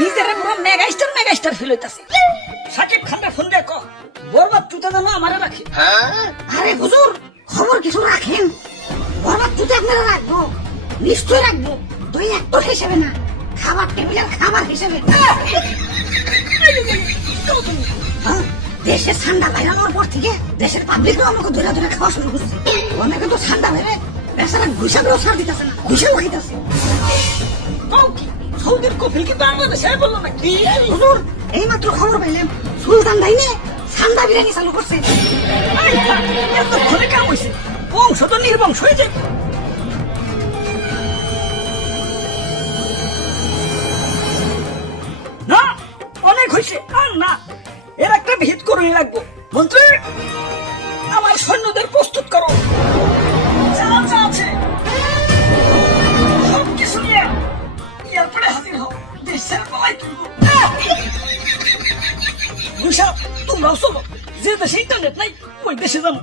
নিজের পুরো megastar feel হইতাছে। সাকিব খানরে ফোন দিয়ে কহ বরবাদ টুতে যেন আমারে রাখে। আরে হুজুর খবর কিছু রাখেন, বরবাদ টুতে আপনারা রাখবো, নিশ্চয় রাখবো। তুই অ্যাক্টর হিসেবে না, খাবার টেবিলের খাবার হিসেবে। দেশের ঠান্ডা বাইরানোর পর থেকে দেশের পাবলিকও আমাকে ধরে ধরে খাওয়া শুরু করছে। অনেকে তো ঠান্ডা ভেবে বেচারা ঘুষাগুলো ছাড় দিতেছে না, ঘুষা লাগাইতেছে। সৌদির কফিল কি বাংলাদেশে বললো না কি? হুজুর এই মাত্র খবর পাইলাম সুলতান ডাইনে ঠান্ডা বিরিয়ানি চালু করছে। এতক্ষণে কাম হয়েছে, বংশ তো নির্বংশ হয়ে যায়। না অনেক হয়েছে, আর না, এর একটা ভিত করে রাখবো। মন্ত্রী আমার সৈন্যদের প্রস্তুত করো, যা যা আছে সব কিছু নিয়ে এয়ারপোর্টে হাজির হও, দেশের পালাই তুলবো। তোমরাও চলো, যে দেশে ইন্টারনেট নাই ওই দেশে যাবো।